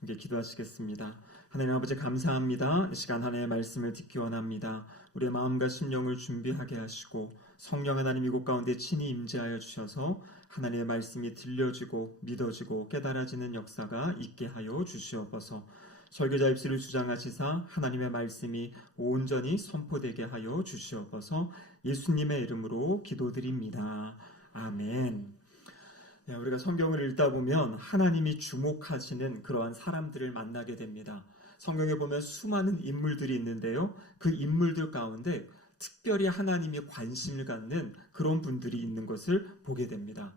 함께 기도하시겠습니다. 하나님 아버지 감사합니다. 이 시간 하나님의 말씀을 듣기 원합니다. 우리의 마음과 심령을 준비하게 하시고 성령 하나님 이곳 가운데 친히 임재하여 주셔서 하나님의 말씀이 들려지고 믿어지고 깨달아지는 역사가 있게 하여 주시옵소서. 설교자 입술을 주장하시사 하나님의 말씀이 온전히 선포되게 하여 주시옵소서. 예수님의 이름으로 기도드립니다. 아멘. 우리가 성경을 읽다 보면 하나님이 주목하시는 그러한 사람들을 만나게 됩니다. 성경에 보면 수많은 인물들이 있는데요. 그 인물들 가운데 특별히 하나님이 관심을 갖는 그런 분들이 있는 것을 보게 됩니다.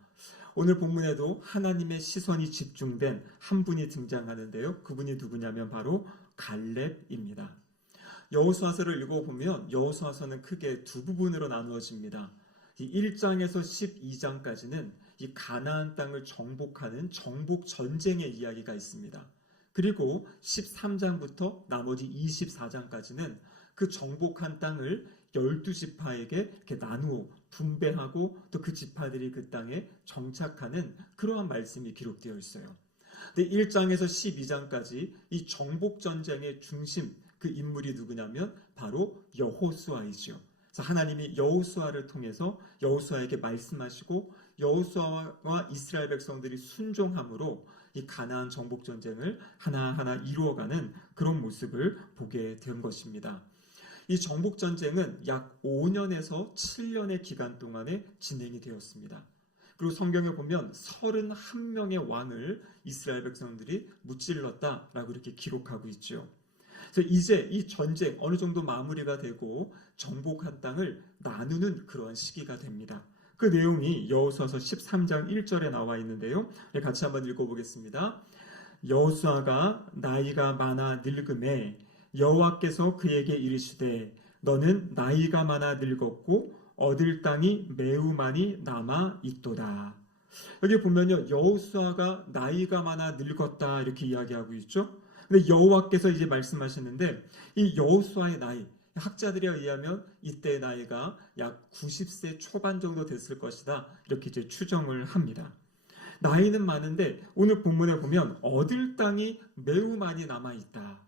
오늘 본문에도 하나님의 시선이 집중된 한 분이 등장하는데요. 그분이 누구냐면 바로 갈렙입니다. 여호수아서를 읽어보면 여호수아서는 크게 두 부분으로 나누어집니다. 이 1장에서 12장까지는 이 가나안 땅을 정복하는 정복 전쟁의 이야기가 있습니다. 그리고 13장부터 나머지 24장까지는 그 정복한 땅을 12지파에게 이렇게 나누어 분배하고 또 그 지파들이 그 땅에 정착하는 그러한 말씀이 기록되어 있어요. 근데 1장에서 12장까지 이 정복 전쟁의 중심 그 인물이 누구냐면 바로 여호수아이죠. 하나님이 여호수아를 통해서 여호수아에게 말씀하시고 여호수아와 이스라엘 백성들이 순종함으로 이 가나안 정복 전쟁을 하나하나 이루어가는 그런 모습을 보게 된 것입니다. 이 정복 전쟁은 약 5년에서 7년의 기간 동안에 진행이 되었습니다. 그리고 성경에 보면 31명의 왕을 이스라엘 백성들이 무찔렀다라고 이렇게 기록하고 있죠. 그래서 이제 이 전쟁 어느 정도 마무리가 되고 정복한 땅을 나누는 그런 시기가 됩니다. 그 내용이 여호수아서 13장 1절에 나와 있는데요. 같이 한번 읽어보겠습니다. 여호수아가 나이가 많아 늙음에 여호와께서 그에게 이르시되 너는 나이가 많아 늙었고 얻을 땅이 매우 많이 남아 있도다. 여기 보면요, 여호수아가 나이가 많아 늙었다 이렇게 이야기하고 있죠. 근데 여호와께서 이제 말씀하시는데 이 여호수아의 나이, 학자들에 의하면 이때의 나이가 약 90세 초반 정도 됐을 것이다 이렇게 이제 추정을 합니다. 나이는 많은데 오늘 본문에 보면 얻을 땅이 매우 많이 남아 있다.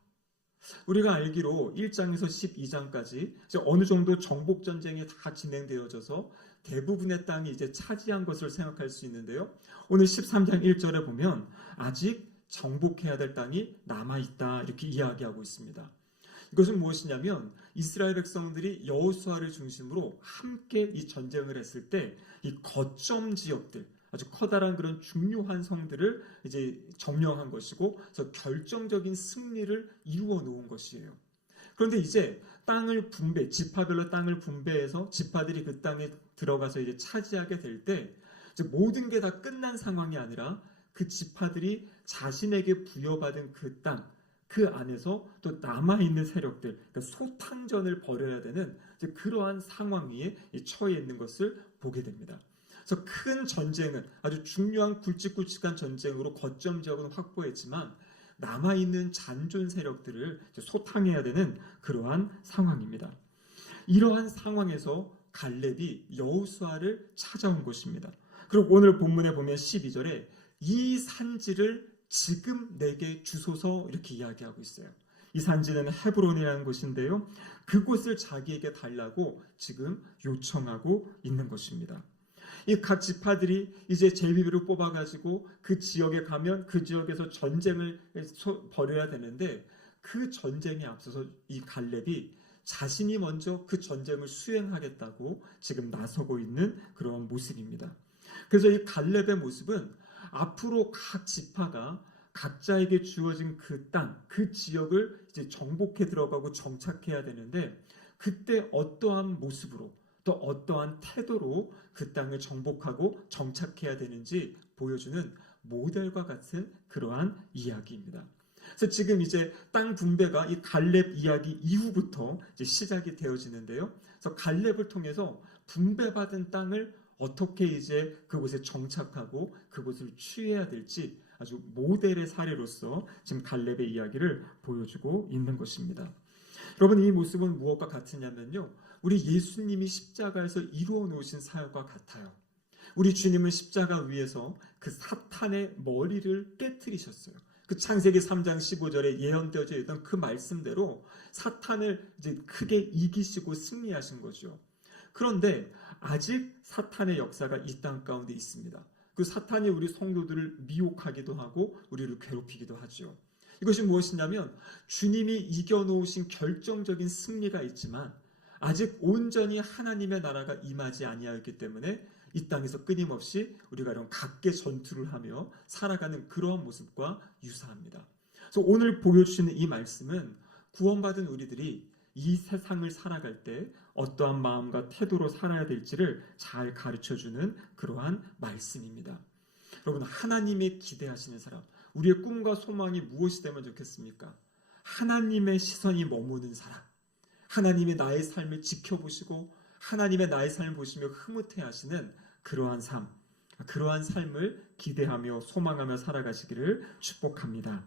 우리가 알기로 1장에서 12장까지 이제 어느 정도 정복 전쟁이 다 진행되어져서 대부분의 땅이 이제 차지한 것을 생각할 수 있는데요. 오늘 13장 1절에 보면 아직 정복해야 될 땅이 남아있다 이렇게 이야기하고 있습니다. 이것은 무엇이냐면 이스라엘 백성들이 여호수아를 중심으로 함께 이 전쟁을 했을 때 이 거점 지역들 아주 커다란 그런 중요한 성들을 이제 점령한 것이고 그래서 결정적인 승리를 이루어 놓은 것이에요. 그런데 이제 땅을 분배, 지파별로 땅을 분배해서 지파들이 그 땅에 들어가서 이제 차지하게 될 때 모든 게 다 끝난 상황이 아니라 그 지파들이 자신에게 부여받은 그 땅, 그 안에서 또 남아있는 세력들, 그러니까 소탕전을 벌여야 되는 그러한 상황 위에 처해 있는 것을 보게 됩니다. 그래서 큰 전쟁은 아주 중요한 굵직굵직한 전쟁으로 거점 지역은 확보했지만 남아있는 잔존 세력들을 소탕해야 되는 그러한 상황입니다. 이러한 상황에서 갈렙이 여호수아를 찾아온 것입니다. 그리고 오늘 본문에 보면 12절에 이 산지를 지금 내게 주소서 이렇게 이야기하고 있어요. 이 산지는 헤브론이라는 곳인데요. 그곳을 자기에게 달라고 지금 요청하고 있는 것입니다. 이 각 지파들이 이제 제비를 뽑아가지고 그 지역에 가면 그 지역에서 전쟁을 벌여야 되는데 그 전쟁에 앞서서 이 갈렙이 자신이 먼저 그 전쟁을 수행하겠다고 지금 나서고 있는 그런 모습입니다. 그래서 이 갈렙의 모습은 앞으로 각 지파가 각자에게 주어진 그 땅, 그 지역을 이제 정복해 들어가고 정착해야 되는데 그때 어떠한 모습으로 또 어떠한 태도로 그 땅을 정복하고 정착해야 되는지 보여주는 모델과 같은 그러한 이야기입니다. 그래서 지금 이제 땅 분배가 이 갈렙 이야기 이후부터 이제 시작이 되어지는데요. 그래서 갈렙을 통해서 분배받은 땅을 어떻게 이제 그곳에 정착하고 그곳을 취해야 될지 아주 모델의 사례로서 지금 갈렙의 이야기를 보여주고 있는 것입니다. 여러분, 이 모습은 무엇과 같으냐면요, 우리 예수님이 십자가에서 이루어 놓으신 사역과 같아요. 우리 주님은 십자가 위에서 그 사탄의 머리를 깨트리셨어요. 그 창세기 3장 15절에 예언되어져 있던 그 말씀대로 사탄을 이제 크게 이기시고 승리하신 거죠. 그런데 아직 사탄의 역사가 이 땅 가운데 있습니다. 그 사탄이 우리 성도들을 미혹하기도 하고 우리를 괴롭히기도 하죠. 이것이 무엇이냐면 주님이 이겨놓으신 결정적인 승리가 있지만 아직 온전히 하나님의 나라가 임하지 아니하였기 때문에 이 땅에서 끊임없이 우리가 이런 각계 전투를 하며 살아가는 그러한 모습과 유사합니다. 그래서 오늘 보여주시는 이 말씀은 구원받은 우리들이 이 세상을 살아갈 때 어떠한 마음과 태도로 살아야 될지를 잘 가르쳐주는 그러한 말씀입니다. 여러분, 하나님이 기대하시는 사람, 우리의 꿈과 소망이 무엇이 되면 좋겠습니까? 하나님의 시선이 머무는 사람, 하나님이 나의 삶을 지켜보시고 하나님의 나의 삶을 보시며 흐뭇해하시는 그러한 삶, 그러한 삶을 기대하며 소망하며 살아가시기를 축복합니다.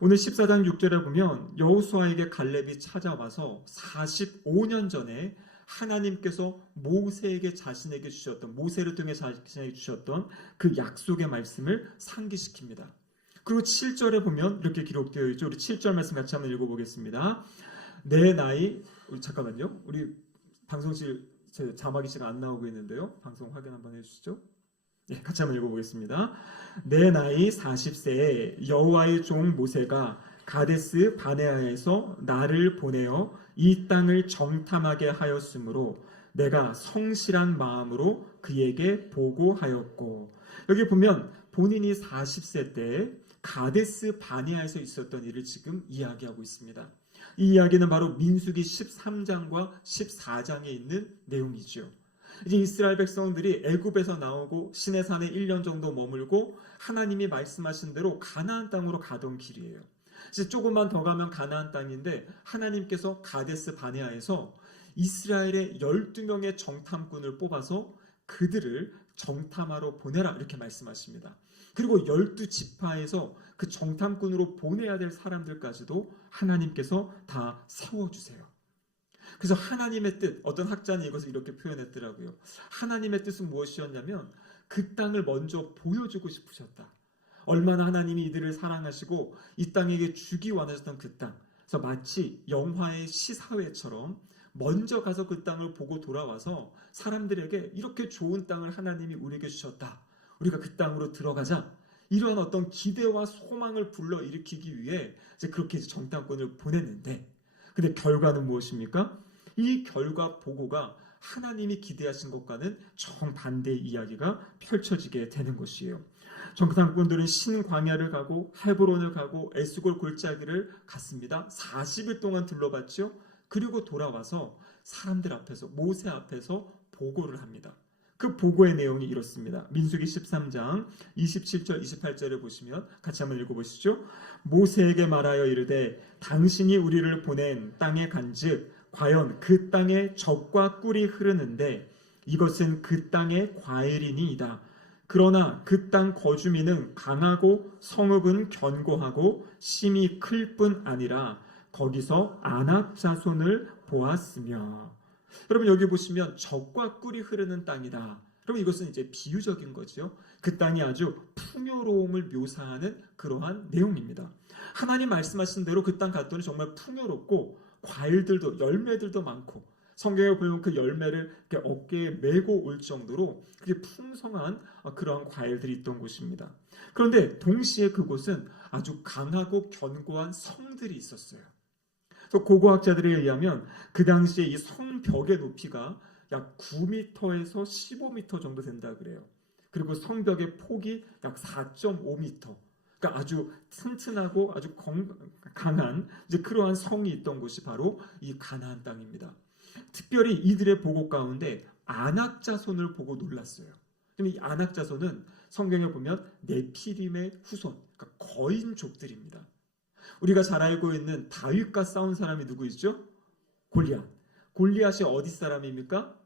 오늘 14장 6절에 보면 여호수아에게 갈렙이 찾아와서 45년 전에 하나님께서 모세에게 자신에게 주셨던, 모세를 통해 자신에게 주셨던 그 약속의 말씀을 상기시킵니다. 그리고 7절에 보면 이렇게 기록되어 있죠. 우리 7절 말씀 같이 한번 읽어보겠습니다. 내 나이, 잠깐만요. 우리 방송실 제 자막이 지금 안 나오고 있는데요. 방송 확인 한번 해주시죠. 네, 같이 한번 읽어보겠습니다. 내 나이 40세에 여호와의 종 모세가 가데스 바네아에서 나를 보내어 이 땅을 정탐하게 하였으므로 내가 성실한 마음으로 그에게 보고하였고, 여기 보면 본인이 40세 때 가데스 바네아에서 있었던 일을 지금 이야기하고 있습니다. 이 이야기는 바로 민수기 13장과 14장에 있는 내용이죠. 이제 이스라엘 백성들이 애굽에서 나오고 시내산에 1년 정도 머물고 하나님이 말씀하신 대로 가나안 땅으로 가던 길이에요. 이제 조금만 더 가면 가나안 땅인데 하나님께서 가데스 바네아에서 이스라엘의 12명의 정탐꾼을 뽑아서 그들을 정탐하러 보내라 이렇게 말씀하십니다. 그리고 12지파에서 그 정탐꾼으로 보내야 될 사람들까지도 하나님께서 다 세워주세요. 그래서 하나님의 뜻, 어떤 학자는 이것을 이렇게 표현했더라고요. 하나님의 뜻은 무엇이었냐면 그 땅을 먼저 보여주고 싶으셨다. 얼마나 하나님이 이들을 사랑하시고 이 땅에게 주기 원하셨던 그 땅. 그래서 마치 영화의 시사회처럼 먼저 가서 그 땅을 보고 돌아와서 사람들에게 이렇게 좋은 땅을 하나님이 우리에게 주셨다. 우리가 그 땅으로 들어가자. 이러한 어떤 기대와 소망을 불러일으키기 위해 이제 그렇게 정탐꾼을 보냈는데, 근데 결과는 무엇입니까? 이 결과 보고가 하나님이 기대하신 것과는 정반대의 이야기가 펼쳐지게 되는 것이에요. 정탐꾼들은 신광야를 가고 헤브론을 가고 에스골 골짜기를 갔습니다. 40일 동안 둘러봤죠. 그리고 돌아와서 사람들 앞에서, 모세 앞에서 보고를 합니다. 그 보고의 내용이 이렇습니다. 민수기 13장 27절 28절에 보시면 같이 한번 읽어보시죠. 모세에게 말하여 이르되 당신이 우리를 보낸 땅에 간즉 과연 그 땅에 젖과 꿀이 흐르는데 이것은 그 땅의 과일이니이다. 그러나 그 땅 거주민은 강하고 성읍은 견고하고 심이 클 뿐 아니라 거기서 아낙 자손을 보았으며. 여러분, 여기 보시면 젖과 꿀이 흐르는 땅이다. 그럼 이것은 이제 비유적인 거죠. 그 땅이 아주 풍요로움을 묘사하는 그러한 내용입니다. 하나님 말씀하신 대로 그 땅 갔더니 정말 풍요롭고 과일들도, 열매들도 많고, 성경에 보면 그 열매를 이렇게 어깨에 메고 올 정도로 그게 풍성한 그러한 과일들이 있던 곳입니다. 그런데 동시에 그곳은 아주 강하고 견고한 성들이 있었어요. 그래서 고고학자들에 의하면 그 당시에 이 성벽의 높이가 약 9m에서 15m 정도 된다 그래요. 그리고 성벽의 폭이 약 4.5m. 그러니까 아주 튼튼하고 아주 강한 이제 그러한 성이 있던 곳이 바로 이 가나안 땅입니다. 특별히 이들의 보고 가운데 아낙 자손을 보고 놀랐어요. 이 아낙 자손은 성경에 보면 네피림의 후손, 그러니까 거인족들입니다. 우리가 잘 알고 있는 다윗과 싸운 사람이 누구이죠? 골리앗. 골리앗이 어디 사람입니까?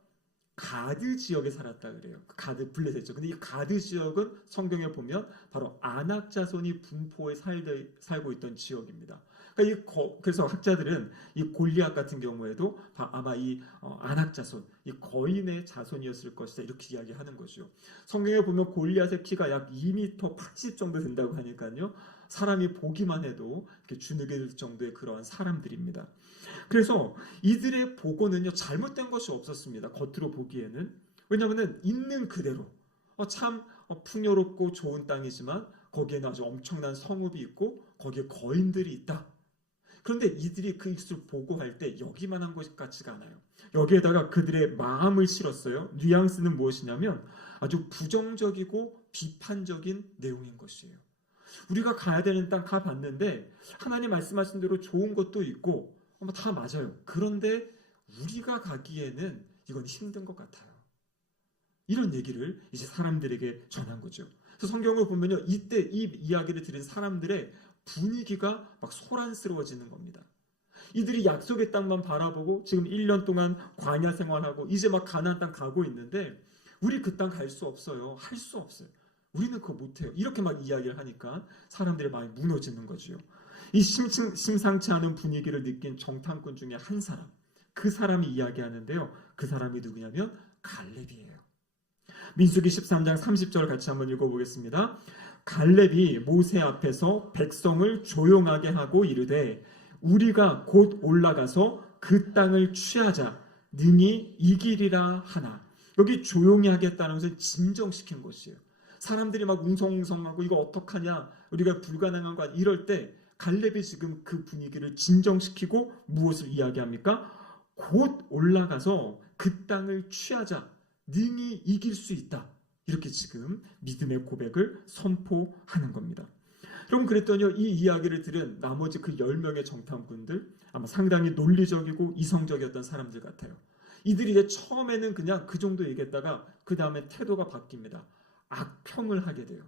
가드 지역에 살았다 그래요. 가드 블레셋죠. 근데 이 가드 지역은 성경에 보면 바로 아낙 자손이 분포에 살고 있던 지역입니다. 그러니까 그래서 학자들은 이 골리앗 같은 경우에도 아마 이 아낙 자손, 이 거인의 자손이었을 것이다 이렇게 이야기하는 거죠. 성경에 보면 골리앗의 키가 약 2m 80 정도 된다고 하니까요. 사람이 보기만 해도 이렇게 주눅이 들 정도의 그러한 사람들입니다. 그래서 이들의 보고는요, 잘못된 것이 없었습니다. 겉으로 보기에는. 왜냐하면 있는 그대로 참 풍요롭고 좋은 땅이지만 거기에는 아주 엄청난 성읍이 있고 거기에 거인들이 있다. 그런데 이들이 그 이것을 보고할 때 여기만 한 것 같지가 않아요. 여기에다가 그들의 마음을 실었어요. 뉘앙스는 무엇이냐면 아주 부정적이고 비판적인 내용인 것이에요. 우리가 가야 되는 땅 가봤는데 하나님 말씀하신 대로 좋은 것도 있고 다 맞아요. 그런데 우리가 가기에는 이건 힘든 것 같아요. 이런 얘기를 이제 사람들에게 전한 거죠. 그래서 성경을 보면요, 이때 이 이야기를 들은 사람들의 분위기가 막 소란스러워지는 겁니다. 이들이 약속의 땅만 바라보고 지금 1년 동안 광야 생활하고 이제 막 가나안 땅 가고 있는데 우리 그 땅 갈 수 없어요. 할 수 없어요. 우리는 그거 못해요. 이렇게 막 이야기를 하니까 사람들의 마음이 무너지는 거죠. 이 심상치 않은 분위기를 느낀 정탐꾼 중에 한 사람, 그 사람이 이야기하는데요. 그 사람이 누구냐면 갈렙이에요. 민수기 13장 30절 같이 한번 읽어보겠습니다. 갈렙이 모세 앞에서 백성을 조용하게 하고 이르되 우리가 곧 올라가서 그 땅을 취하자 능히 이기리라 하나. 여기 조용히 하겠다는 것은 진정시킨 것이에요. 사람들이 막 웅성웅성하고 이거 어떡하냐, 우리가 불가능한 거 이럴 때 갈렙이 지금 그 분위기를 진정시키고 무엇을 이야기합니까? 곧 올라가서 그 땅을 취하자 능히 이길 수 있다. 이렇게 지금 믿음의 고백을 선포하는 겁니다. 여러분, 그랬더니요, 이 이야기를 들은 나머지 그 10명의 정탐꾼들 아마 상당히 논리적이고 이성적이었던 사람들 같아요. 이들이 이제 처음에는 그냥 그 정도 얘기했다가 그 다음에 태도가 바뀝니다. 악평을 하게 돼요.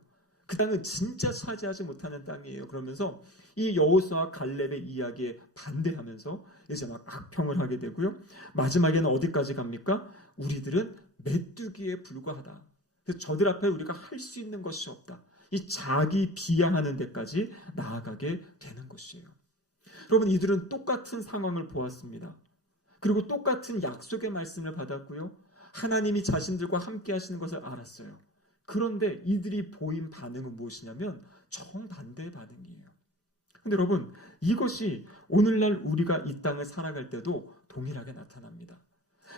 그 땅은 진짜 차지하지 못하는 땅이에요. 그러면서 이 여호수아와 갈렙의 이야기에 반대하면서 이제 막 악평을 하게 되고요. 마지막에는 어디까지 갑니까? 우리들은 메뚜기에 불과하다. 그래서 저들 앞에 우리가 할 수 있는 것이 없다. 이 자기 비하하는 데까지 나아가게 되는 것이에요. 여러분, 이들은 똑같은 상황을 보았습니다. 그리고 똑같은 약속의 말씀을 받았고요. 하나님이 자신들과 함께 하시는 것을 알았어요. 그런데 이들이 보인 반응은 무엇이냐면 정반대의 반응이에요. 근데 여러분, 이것이 오늘날 우리가 이 땅을 살아갈 때도 동일하게 나타납니다.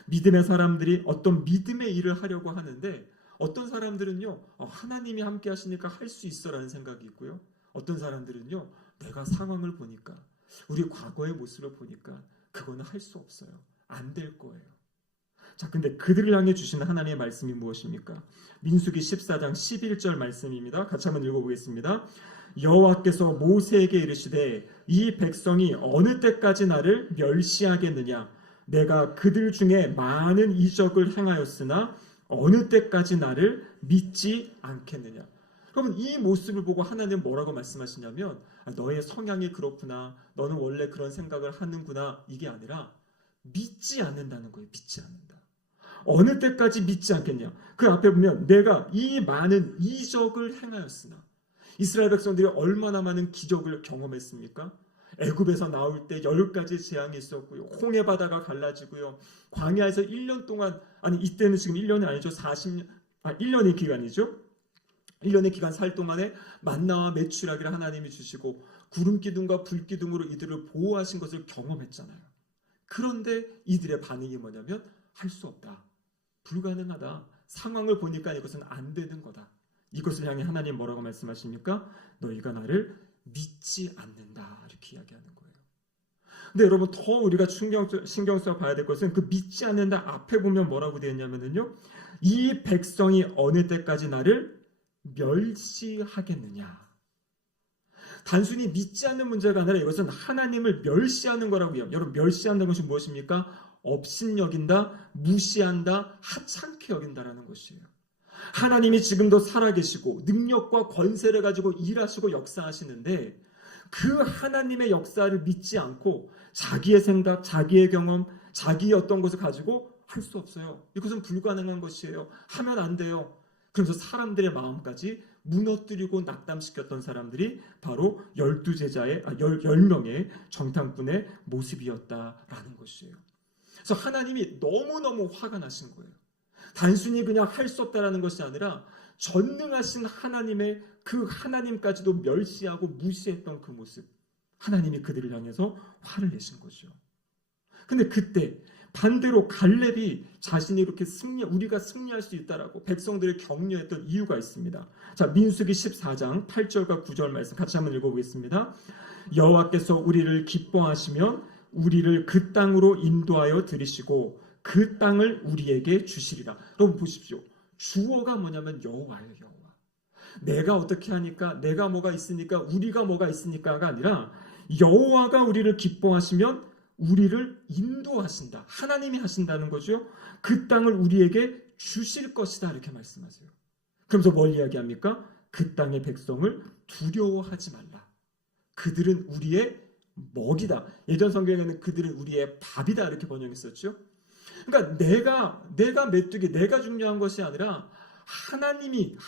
믿음의 사람들이 어떤 믿음의 일을 하려고 하는데 어떤 사람들은요, 하나님이 함께 하시니까 할 수 있어라는 생각이 있고요. 어떤 사람들은요, 내가 상황을 보니까 우리 과거의 모습을 보니까 그거는 할 수 없어요. 안 될 거예요. 자, 근데 그들을 향해 주시는 하나님의 말씀이 무엇입니까? 민수기 14장 11절 말씀입니다. 같이 한번 읽어보겠습니다. 여호와께서 모세에게 이르시되 이 백성이 어느 때까지 나를 멸시하겠느냐? 내가 그들 중에 많은 이적을 행하였으나 어느 때까지 나를 믿지 않겠느냐? 여러분, 이 모습을 보고 하나님은 뭐라고 말씀하시냐면 너의 성향이 그렇구나, 너는 원래 그런 생각을 하는구나, 이게 아니라 믿지 않는다는 거예요. 믿지 않는다. 어느 때까지 믿지 않겠냐? 그 앞에 보면 내가 이 많은 이적을 행하였으나, 이스라엘 백성들이 얼마나 많은 기적을 경험했습니까? 애굽에서 나올 때 10가지 재앙이 있었고요. 홍해 바다가 갈라지고요. 광야에서 1년 동안, 아니 이때는 지금 1년이 아니죠. 1년의 기간이죠. 1년의 기간 살 동안에 만나와 메추라기를 하나님이 주시고 구름 기둥과 불 기둥으로 이들을 보호하신 것을 경험했잖아요. 그런데 이들의 반응이 뭐냐면 할 수 없다. 불가능하다. 상황을 보니까 이것은 안 되는 거다. 이것을 향해 하나님 뭐라고 말씀하십니까? 너희가 나를 믿지 않는다. 이렇게 이야기하는 거예요. 근데 여러분, 더 우리가 신경 써 봐야 될 것은 그 믿지 않는다 앞에 보면 뭐라고 되어 있냐면요, 이 백성이 어느 때까지 나를 멸시하겠느냐. 단순히 믿지 않는 문제가 아니라 이것은 하나님을 멸시하는 거라고요. 여러분, 멸시한다는 것이 무엇입니까? 업신여긴다, 무시한다, 하찮게 여긴다라는 것이에요. 하나님이 지금도 살아계시고 능력과 권세를 가지고 일하시고 역사하시는데 그 하나님의 역사를 믿지 않고 자기의 생각, 자기의 경험, 자기의 어떤 것을 가지고 할 수 없어요. 이것은 불가능한 것이에요. 하면 안 돼요. 그래서 사람들의 마음까지 무너뜨리고 낙담시켰던 사람들이 바로 10명의 정탐꾼의 모습이었다라는 것이에요. 그래서 하나님이 너무너무 화가 나신 거예요. 단순히 그냥 할 수 없다라는 것이 아니라 전능하신 하나님의 그 하나님까지도 멸시하고 무시했던 그 모습, 하나님이 그들을 향해서 화를 내신 거죠. 근데 그때 반대로 갈렙이 자신이 이렇게 우리가 승리할 수 있다라고 백성들을 격려했던 이유가 있습니다. 자, 민수기 14장 8절과 9절 말씀 같이 한번 읽어보겠습니다. 여호와께서 우리를 기뻐하시면 우리를 그 땅으로 인도하여 들이시고 그 땅을 우리에게 주시리라. 여러분 보십시오. 주어가 뭐냐면 여호와예요. 여호와. 내가 어떻게 하니까, 내가 뭐가 있으니까, 우리가 뭐가 있으니까가 아니라 여호와가 우리를 기뻐하시면 우리를 인도하신다. 하나님이 하신다는 거죠. 그 땅을 우리에게 주실 것이다. 이렇게 말씀하세요. 그러면서 뭘 이야기합니까? 그 땅의 백성을 두려워하지 말라. 그들은 우리의 먹이다. 예전 성경에는 그들은 우리의 밥이다. 이렇게 번역했었죠. 그러니까 내가 메뚜기, 내가 중요한 것이 아니라 하나님이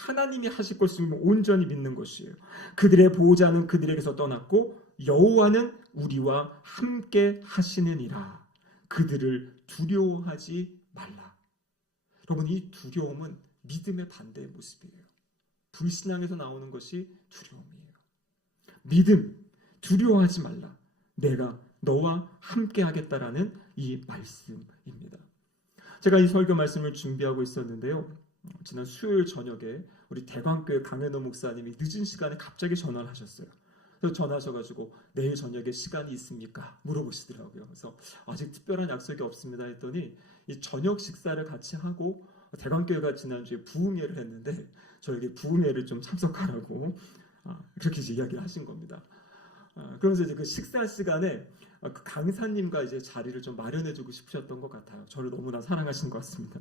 하실 것을 온전히 믿는 것이에요. 그들의 보호자는 그들에게서 떠났고 여호와는 우리와 함께 하시느니라. 그들을 두려워하지 말라. 여러분, 이 두려움은 믿음의 반대의 모습이에요. 불신앙에서 나오는 것이 두려움이에요. 믿음, 두려워하지 말라. 내가 너와 함께 하겠다라는 이 말씀입니다. 제가 이 설교 말씀을 준비하고 있었는데요. 지난 수요일 저녁에 우리 대광교회 강현호 목사님이 늦은 시간에 갑자기 전화를 하셨어요. 그래서 전화하셔가지고 내일 저녁에 시간이 있습니까? 물어보시더라고요. 그래서 아직 특별한 약속이 없습니다 했더니 이 저녁 식사를 같이 하고 대광교회가 지난주에 부흥회를 했는데 저에게 부흥회를 좀 참석하라고 그렇게 이제 이야기를 하신 겁니다. 그러면서 이제 그 식사 시간에 그 강사님과 이제 자리를 좀 마련해주고 싶으셨던 것 같아요. 저를 너무나 사랑하신 것 같습니다.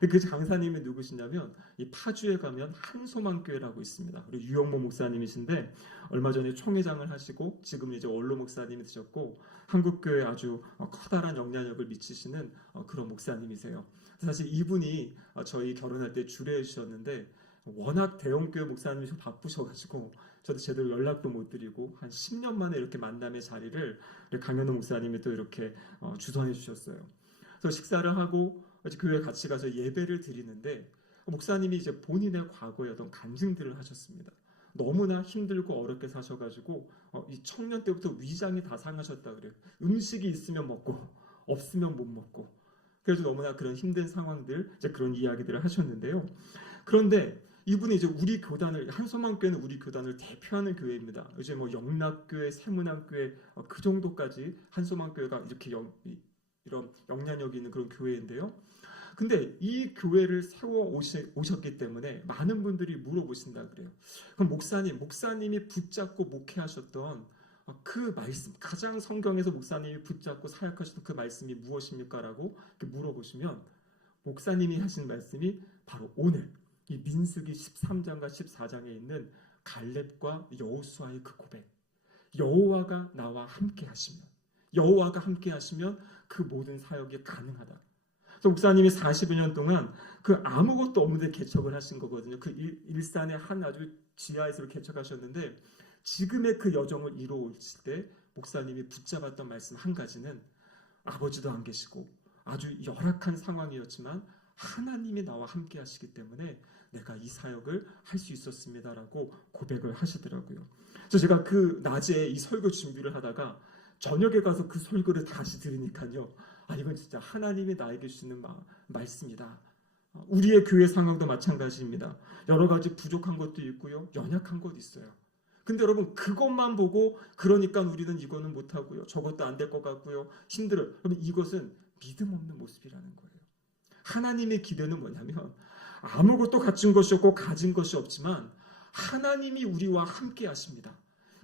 그 강사님이 누구시냐면 이 파주에 가면 한소망교회라고 있습니다. 우리 유영모 목사님이신데 얼마 전에 총회장을 하시고 지금 이제 원로 목사님이 되셨고 한국교회에 아주 커다란 영향력을 미치시는 그런 목사님이세요. 사실 이분이 저희 결혼할 때 주례해 주셨는데 워낙 대형교회 목사님이 좀 바쁘셔가지고 저도 제대로 연락도 못 드리고 한 10년 만에 이렇게 만남의 자리를 강현우 목사님이 또 이렇게 주선해 주셨어요. 그래서 식사를 하고 교회 같이 가서 예배를 드리는데 목사님이 이제 본인의 과거의 어떤 간증들을 하셨습니다. 너무나 힘들고 어렵게 사셔가지고 이 청년 때부터 위장이 다 상하셨다 그래요. 음식이 있으면 먹고 없으면 못 먹고 그래서 너무나 그런 힘든 상황들 이제 그런 이야기들을 하셨는데요. 그런데 이분이 이제 우리 교단을 한소망교회는 우리 교단을 대표하는 교회입니다. 이제 뭐 영락교회, 세문안교회 그 정도까지 한소망교회가 이렇게 이런 영향력이 있는 그런 교회인데요. 근데 이 교회를 세워 오셨기 때문에 많은 분들이 물어보신다 그래요. 그럼 목사님이 붙잡고 목회하셨던 그 말씀, 가장 성경에서 목사님이 붙잡고 사역하셨던 그 말씀이 무엇입니까? 라고 물어보시면 목사님이 하신 말씀이 바로 오늘 이 민수기 13장과 14장에 있는 갈렙과 여호수아의 그 고백. 여호와가 나와 함께 하시면 그 모든 사역이 가능하다. 그래서 목사님이 40여 년 동안 그 아무것도 없는데 개척을 하신 거거든요. 그 일산의 한 아주 지하에서 개척하셨는데 지금의 그 여정을 이루어오실 때 목사님이 붙잡았던 말씀 한 가지는 아버지도 안 계시고 아주 열악한 상황이었지만 하나님이 나와 함께 하시기 때문에 내가 이 사역을 할 수 있었습니다라고 고백을 하시더라고요. 그래서 제가 그 낮에 이 설교 준비를 하다가 저녁에 가서 그 설교를 다시 들으니까요. 이건 진짜 하나님이 나에게 주시는 말씀이다. 우리의 교회 상황도 마찬가지입니다. 여러 가지 부족한 것도 있고요. 연약한 것도 있어요. 근데 여러분 그것만 보고 그러니까 우리는 이거는 못하고요. 저것도 안 될 것 같고요. 힘들어요. 여러분 이것은 믿음 없는 모습이라는 거예요. 하나님의 기대는 뭐냐면 아무것도 갖춘 것이 없고 가진 것이 없지만 하나님이 우리와 함께 하십니다.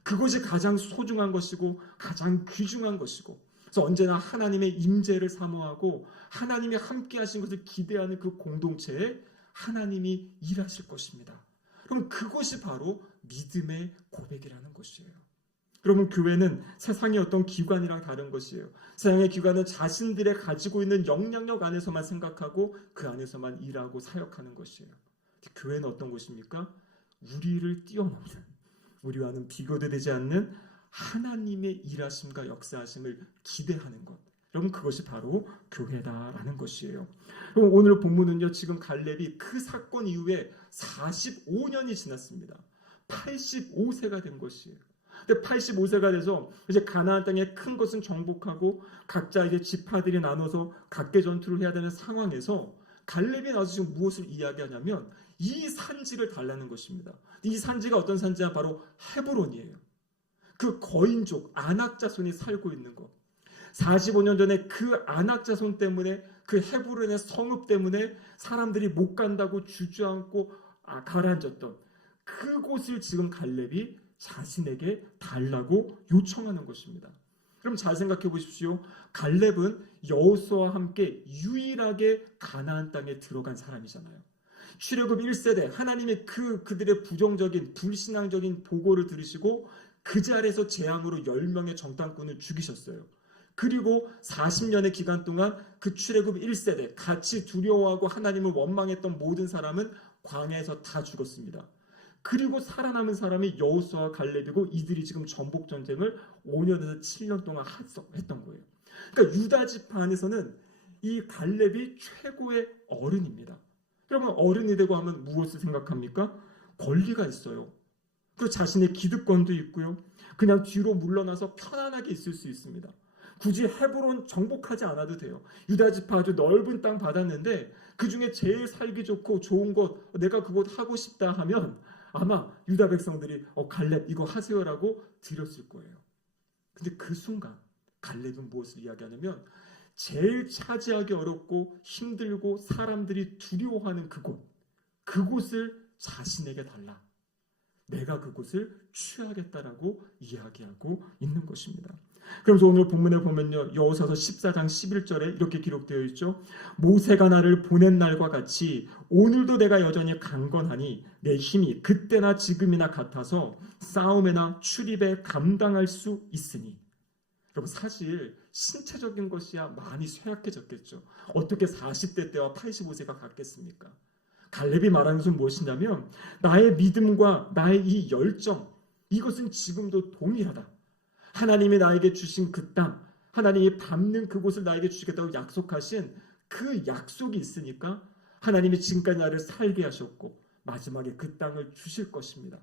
그것이 가장 소중한 것이고 가장 귀중한 것이고 그래서 언제나 하나님의 임재를 사모하고 하나님이 함께 하신 것을 기대하는 그 공동체에 하나님이 일하실 것입니다. 그럼 그것이 바로 믿음의 고백이라는 것이에요. 여러분 교회는 세상의 어떤 기관이랑 다른 것이에요. 세상의 기관은 자신들의 가지고 있는 영향력 안에서만 생각하고 그 안에서만 일하고 사역하는 것이에요. 교회는 어떤 곳입니까? 우리를 뛰어넘는 우리와는 비교되지 않는 하나님의 일하심과 역사하심을 기대하는 것. 여러분 그것이 바로 교회다라는 것이에요. 그럼 오늘 본문은요, 지금 갈렙이 그 사건 이후에 45년이 지났습니다. 85세가 된 것이에요. 근데 85세가 돼서 이제 가나안 땅의 큰 것은 정복하고 각자 이제 지파들이 나눠서 각계 전투를 해야 되는 상황에서 갈렙이 나와서 지금 무엇을 이야기하냐면 이 산지를 달라는 것입니다. 이 산지가 어떤 산지야? 바로 헤브론이에요. 그 거인족 아낙 자손이 살고 있는 것. 45년 전에 그 아낙 자손 때문에, 그 헤브론의 성읍 때문에 사람들이 못 간다고 주저앉고 가라앉았던 그곳을 지금 갈렙이 자신에게 달라고 요청하는 것입니다. 그럼 잘 생각해 보십시오. 갈렙은 여호수아와 함께 유일하게 가나안 땅에 들어간 사람이잖아요. 출애굽 1세대 하나님의 그들의 부정적인 불신앙적인 보고를 들으시고 그 자리에서 재앙으로 10명의 정탐꾼을 죽이셨어요. 그리고 40년의 기간 동안 그 출애굽 1세대 같이 두려워하고 하나님을 원망했던 모든 사람은 광야에서 다 죽었습니다. 그리고 살아남은 사람이 여호수아와 갈렙이고 이들이 지금 전복 전쟁을 5년에서 7년 동안 했던 거예요. 그러니까 유다 지파 안에서는 이 갈렙이 최고의 어른입니다. 여러분 어른이 되고 하면 무엇을 생각합니까? 권리가 있어요. 그 자신의 기득권도 있고요. 그냥 뒤로 물러나서 편안하게 있을 수 있습니다. 굳이 헤브론 정복하지 않아도 돼요. 유다 지파 아주 넓은 땅 받았는데 그 중에 제일 살기 좋고 좋은 곳, 내가 그곳 하고 싶다 하면 아마 유다 백성들이 갈렙 이거 하세요라고 드렸을 거예요. 근데 그 순간 갈렙은 무엇을 이야기하냐면 제일 차지하기 어렵고 힘들고 사람들이 두려워하는 그곳을 자신에게 달라. 내가 그곳을 취하겠다라고 이야기하고 있는 것입니다. 그래서 오늘 본문에 보면요, 여호수아서 14장 11절에 이렇게 기록되어 있죠. 모세가 나를 보낸 날과 같이 오늘도 내가 여전히 강건하니 내 힘이 그때나 지금이나 같아서 싸움에나 출입에 감당할 수 있으니. 여러분 사실 신체적인 것이야 많이 쇠약해졌겠죠. 어떻게 40대 때와 85세가 같겠습니까? 갈렙이 말하는 것은 무엇이냐면 나의 믿음과 나의 이 열정, 이것은 지금도 동일하다. 하나님이 나에게 주신 그 땅, 하나님이 밟는 그곳을 나에게 주시겠다고 약속하신 그 약속이 있으니까 하나님이 지금까지 나를 살게 하셨고 마지막에 그 땅을 주실 것입니다.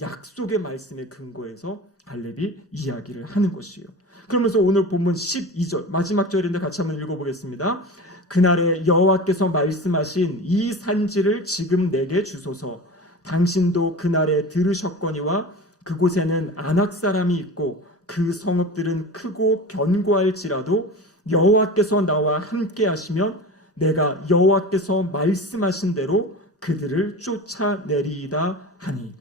약속의 말씀에 근거해서 갈렙이 이야기를 하는 것이에요. 그러면서 오늘 본문 12절 마지막 절인데 같이 한번 읽어보겠습니다. 그날에 여호와께서 말씀하신 이 산지를 지금 내게 주소서. 당신도 그날에 들으셨거니와 그곳에는 아낙 사람이 있고 그 성읍들은 크고 견고할지라도 여호와께서 나와 함께 하시면 내가 여호와께서 말씀하신 대로 그들을 쫓아내리이다 하니.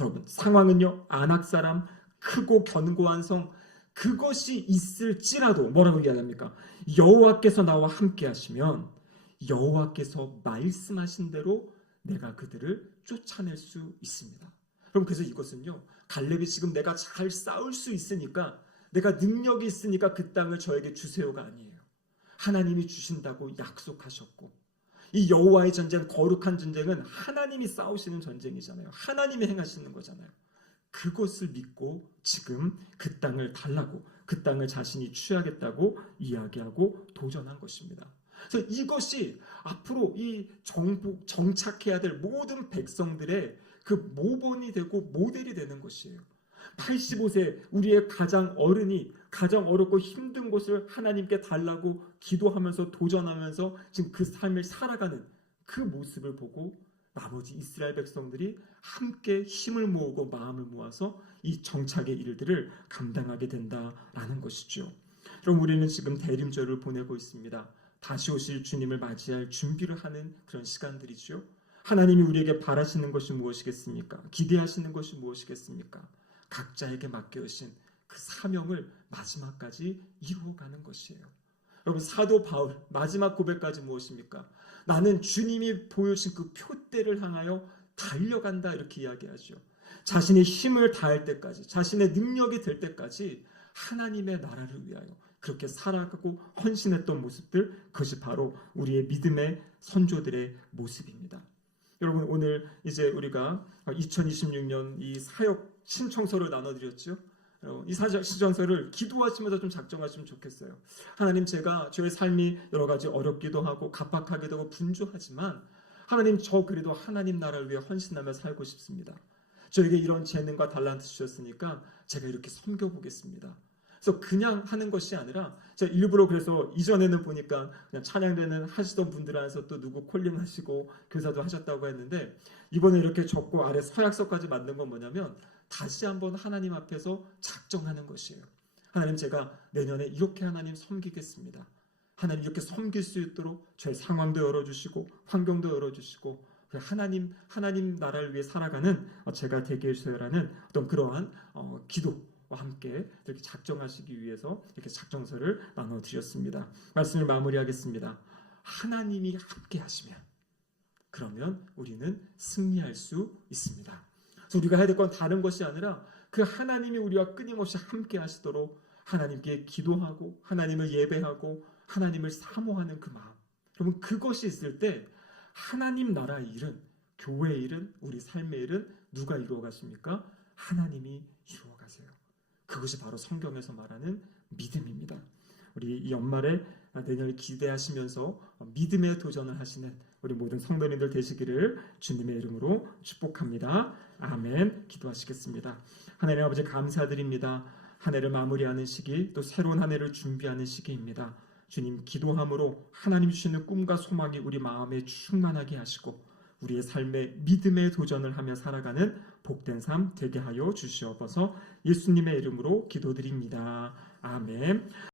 여러분 상황은요, 아낙 사람, 크고 견고한 성, 그것이 있을지라도 뭐라고 이야기합니까? 여호와께서 나와 함께 하시면 여호와께서 말씀하신 대로 내가 그들을 쫓아낼 수 있습니다. 그럼 그래서 이것은요, 갈렙이 지금 내가 잘 싸울 수 있으니까, 내가 능력이 있으니까 그 땅을 저에게 주세요가 아니에요. 하나님이 주신다고 약속하셨고, 이 여호와의 전쟁, 거룩한 전쟁은 하나님이 싸우시는 전쟁이잖아요. 하나님이 행하시는 거잖아요. 그것을 믿고 지금 그 땅을 달라고, 그 땅을 자신이 취하겠다고 이야기하고 도전한 것입니다. 그래서 이것이 앞으로 이 정착해야 될 모든 백성들의 그 모본이 되고 모델이 되는 것이에요. 85세 우리의 가장 어른이 가장 어렵고 힘든 것을 하나님께 달라고 기도하면서 도전하면서 지금 그 삶을 살아가는 그 모습을 보고 나머지 이스라엘 백성들이 함께 힘을 모으고 마음을 모아서 이 정착의 일들을 감당하게 된다라는 것이죠. 그럼 우리는 지금 대림절을 보내고 있습니다. 다시 오실 주님을 맞이할 준비를 하는 그런 시간들이죠. 하나님이 우리에게 바라시는 것이 무엇이겠습니까? 기대하시는 것이 무엇이겠습니까? 각자에게 맡겨주신 그 사명을 마지막까지 이루어가는 것이에요. 여러분 사도 바울 마지막 고백까지 무엇입니까? 나는 주님이 보여주신 그 표대를 향하여 달려간다 이렇게 이야기하죠. 자신의 힘을 다할 때까지, 자신의 능력이 될 때까지 하나님의 나라를 위하여 그렇게 살아가고 헌신했던 모습들, 그것이 바로 우리의 믿음의 선조들의 모습입니다. 여러분 오늘 이제 우리가 2026년 이 사역 신청서를 나눠드렸죠. 이 시전서를 기도하시면서 좀 작정하시면 좋겠어요. 하나님, 제가 저의 삶이 여러 가지 어렵기도 하고 갑박하기도 하고 분주하지만 하나님, 저 그래도 하나님 나라를 위해 헌신하며 살고 싶습니다. 저에게 이런 재능과 달란트 주셨으니까 제가 이렇게 섬겨보겠습니다. 그래서 그냥 하는 것이 아니라 제가 일부러, 그래서 이전에는 보니까 그냥 찬양대는 하시던 분들 안에서 또 누구 콜링 하시고 교사도 하셨다고 했는데, 이번에 이렇게 적고 아래 서약서까지 만든 건 뭐냐면 다시 한번 하나님 앞에서 작정하는 것이에요. 하나님, 제가 내년에 이렇게 하나님 섬기겠습니다. 하나님, 이렇게 섬길 수 있도록 저의 상황도 열어주시고 환경도 열어주시고 하나님 나라를 위해 살아가는 제가 되게 해주세요라는 어떤 그러한 기도와 함께 이렇게 작정하시기 위해서 이렇게 작정서를 나눠드렸습니다. 말씀을 마무리하겠습니다. 하나님이 함께 하시면 그러면 우리는 승리할 수 있습니다. 그래서 우리가 해야 될 건 다른 것이 아니라 그 하나님이 우리와 끊임없이 함께 하시도록 하나님께 기도하고 하나님을 예배하고 하나님을 사모하는 그 마음. 여러분, 그것이 있을 때 하나님 나라의 일은, 교회의 일은, 우리 삶의 일은 누가 이루어 가십니까? 하나님이 이루어 가세요. 그것이 바로 성경에서 말하는 믿음입니다. 우리 이 연말에 내년을 기대하시면서 믿음의 도전을 하시는 우리 모든 성도님들 되시기를 주님의 이름으로 축복합니다. 아멘. 기도하시겠습니다. 하나님 아버지, 감사드립니다. 한 해를 마무리하는 시기, 또 새로운 한 해를 준비하는 시기입니다. 주님, 기도함으로 하나님 주시는 꿈과 소망이 우리 마음에 충만하게 하시고 우리의 삶에 믿음의 도전을 하며 살아가는 복된 삶 되게 하여 주시옵소서. 예수님의 이름으로 기도드립니다. 아멘.